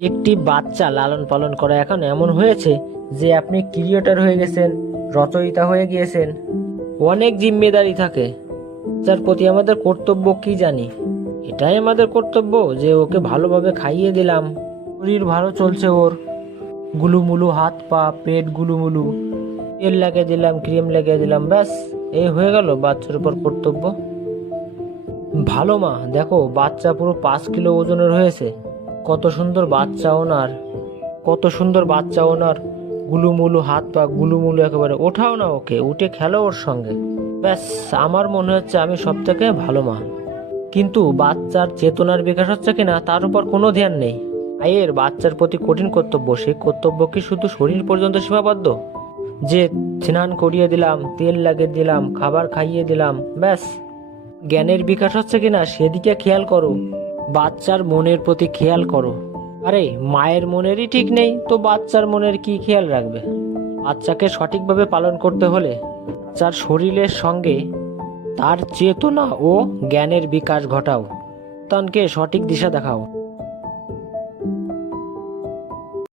একটি বাচ্চা লালন পালন করা এখন এমন হয়েছে যে আপনি ক্রিয়েটর হয়ে গেছেন, রচয়িতা হয়ে গিয়েছেন। অনেক জিম্মেদারি থাকে। যার প্রতি আমাদের কর্তব্য কি জানি, এটাই আমাদের কর্তব্য যে ওকে ভালোভাবে খাইয়ে দিলাম, শরীর ভালো চলছে ওর, গুলুমুলু হাত পা পেট গুলুমুলু, তেল লাগিয়ে দিলাম, ক্রিম লাগিয়ে দিলাম, ব্যাস এই হয়ে গেল বাচ্চার উপর কর্তব্য। ভালো মা, দেখো বাচ্চা পুরো 5 কিলো ওজনের হয়েছে। কত সুন্দর বাচ্চা ওনার, কত সুন্দর বাচ্চা ওনার, গুলুমুলু হাত পা গুলুমুলু একেবারে। ওঠাও না ওকে, উঠে খেলো ওর সঙ্গে। ব্যাস আমার মনে হচ্ছে আমি সব থেকে ভালো মা। কিন্তু বাচ্চার চেতনার বিকাশ হচ্ছে কিনা তার উপর কোনো ধ্যান নেই। মায়ের বাচ্চার প্রতি কঠিন কর্তব্য, সেই কর্তব্য কি শুধু শরীর পর্যন্ত সীমাবদ্ধ? যে স্নান করিয়ে দিলাম, তেল লাগিয়ে দিলাম, খাবার খাইয়ে দিলাম, ব্যাস। জ্ঞানের বিকাশ হচ্ছে কিনা সেদিকে খেয়াল করো, বাচ্চার মনের প্রতি খেয়াল করো। আরে মায়ের মনেরই ঠিক নেই তো বাচ্চার মনের কি খেয়াল রাখবে? বাচ্চাকে সঠিকভাবে পালন করতে হলে বাচ্চার শরীরের সঙ্গে তার চেতনা ও জ্ঞানের বিকাশ ঘটাও, সন্তানকে সঠিক দিশা দেখাও।